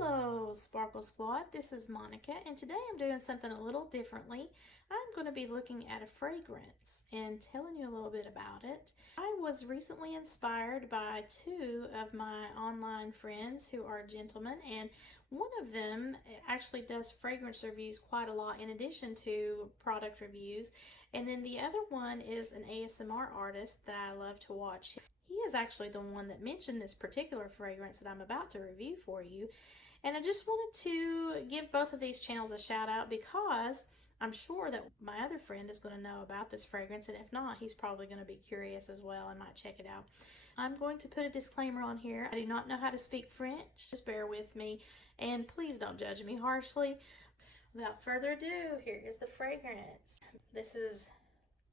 Hello, Sparkle Squad. This is Monica, and today I'm doing something a little differently. I'm going to be looking at a fragrance and telling you a little bit about it. I was recently inspired by two of my online friends who are gentlemen, and one of them actually does fragrance reviews quite a lot in addition to product reviews. And then the other one is an ASMR artist that I love to watch. He is actually the one that mentioned this particular fragrance that I'm about to review for you. And I just wanted to give both of these channels a shout out because I'm sure that my other friend is going to know about this fragrance, and if not, he's probably going to be curious as well and might check it out. I'm going to put a disclaimer on here. I do not know how to speak French. Just bear with me, and please don't judge me harshly. Without further ado, here is the fragrance. This is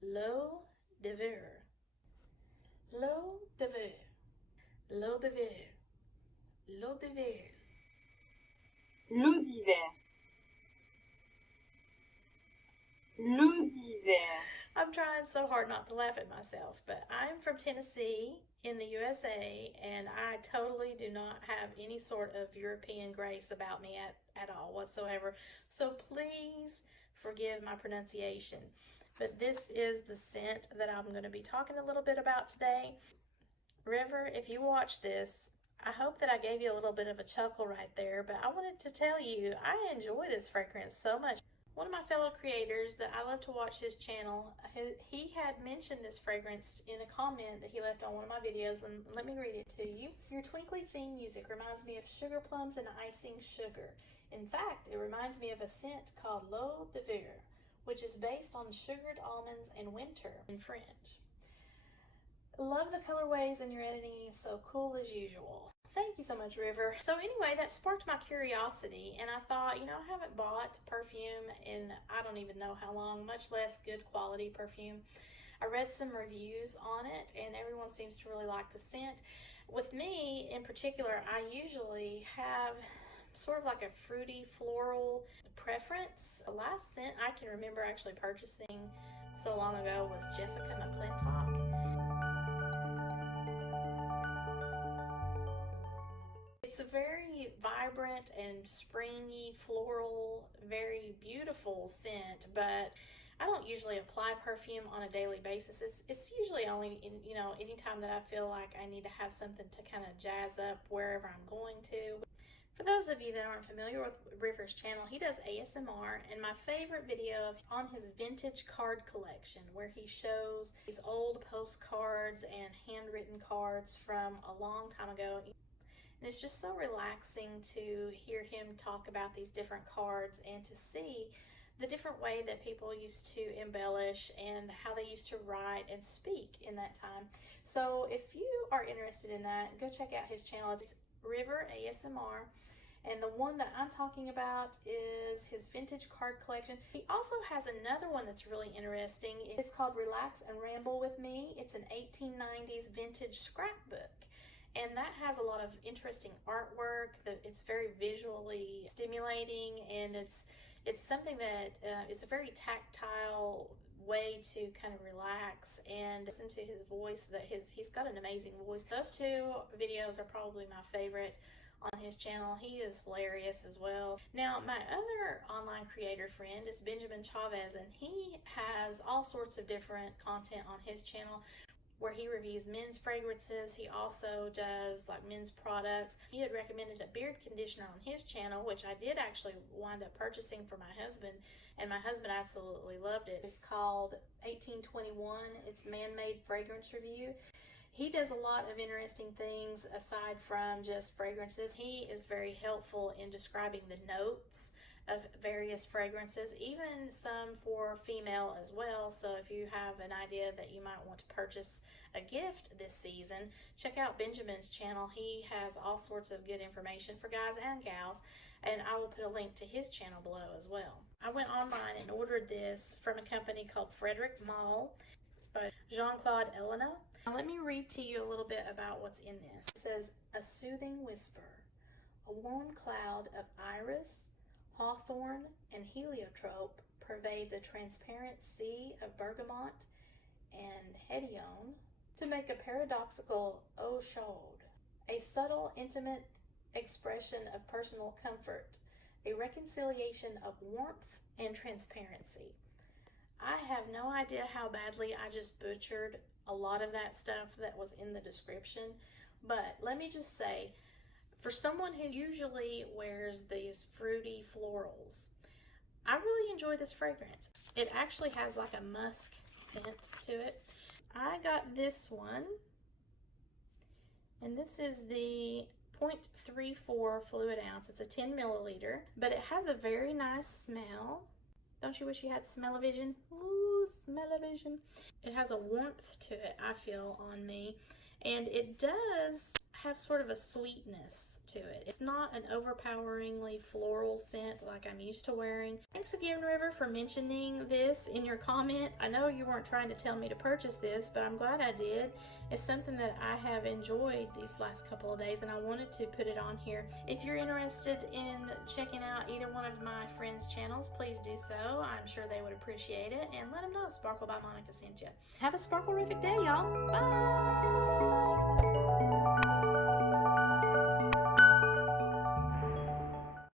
L'Eau de Verre. L'Eau de Verre. L'Eau de Verre. L'Eau de Verre. L'eau d'hiver. L'eau d'hiver. I'm trying so hard not to laugh at myself, but I'm from Tennessee in the USA, and I totally do not have any sort of European grace about me at all whatsoever. So please forgive my pronunciation. But this is the scent that I'm going to be talking a little bit about today. River, if you watch this, I hope that I gave you a little bit of a chuckle right there, but I wanted to tell you I enjoy this fragrance so much. One of my fellow creators that I love to watch his channel, he had mentioned this fragrance in a comment that he left on one of my videos, and let me read it to you. Your twinkly theme music reminds me of sugar plums and icing sugar. In fact, it reminds me of a scent called L'Eau de Verre, which is based on sugared almonds and winter in French. Love the colorways, and your editing is so cool as usual. Thank you so much, River. So anyway, that sparked my curiosity, and I thought, I haven't bought perfume in I don't even know how long, much less good quality perfume. I read some reviews on it, and everyone seems to really like the scent. With me in particular, I usually have sort of like a fruity floral preference. The last scent I can remember actually purchasing so long ago was Jessica McClintock. It's a very vibrant and springy, floral, very beautiful scent, but I don't usually apply perfume on a daily basis. It's usually only anytime that I feel like I need to have something to kind of jazz up wherever I'm going to. For those of you that aren't familiar with River's channel, he does ASMR, and my favorite video on his vintage card collection where he shows these old postcards and handwritten cards from a long time ago. And it's just so relaxing to hear him talk about these different cards and to see the different way that people used to embellish and how they used to write and speak in that time. So if you are interested in that, go check out his channel. It's River ASMR. And the one that I'm talking about is his vintage card collection. He also has another one that's really interesting. It's called Relax and Ramble With Me. It's an 1890s vintage scrapbook. And that has a lot of interesting artwork. It's very visually stimulating, and it's something that it's a very tactile way to kind of relax and listen to his voice. He's got an amazing voice. Those two videos are probably my favorite on his channel. He is hilarious as well. Now, my other online creator friend is Benjamin Chavez, and he has all sorts of different content on his channel where he reviews men's fragrances. He also does like men's products. He had recommended a beard conditioner on his channel, which I did actually wind up purchasing for my husband, and my husband absolutely loved it. It's called 1821. It's Man-Made Fragrance Review. He does a lot of interesting things aside from just fragrances. He is very helpful in describing the notes of various fragrances, even some for female as well. So if you have an idea that you might want to purchase a gift this season, check out Benjamin's channel. He has all sorts of good information for guys and gals, and I will put a link to his channel below as well. I went online and ordered this from a company called Frederick Malle. It's by Jean-Claude Ellena. Now let me read to you a little bit about what's in this. It says, a soothing whisper, a warm cloud of iris, hawthorn, and heliotrope pervades a transparent sea of bergamot and hedione to make a paradoxical eau chaude. A subtle, intimate expression of personal comfort, a reconciliation of warmth and transparency. I have no idea how badly I just butchered a lot of that stuff that was in the description, but let me just say, for someone who usually wears these fruity florals, I really enjoy this fragrance. It actually has like a musk scent to it. I got this one, and this is the 0.34 fluid ounce. It's a 10 milliliter, but it has a very nice smell. Don't you wish you had smell-o-vision? Ooh, smell-o-vision. It has a warmth to it, I feel, on me. And it does have sort of a sweetness to it. It's not an overpoweringly floral scent like I'm used to wearing. Thanks again, River, for mentioning this in your comment. I know you weren't trying to tell me to purchase this, but I'm glad I did. It's something that I have enjoyed these last couple of days, and I wanted to put it on here. If you're interested in checking out either one of my friends' channels, please do so. I'm sure they would appreciate it. And let them know Sparkle by Monica sent you. Have a sparkle-rific day, y'all. Bye!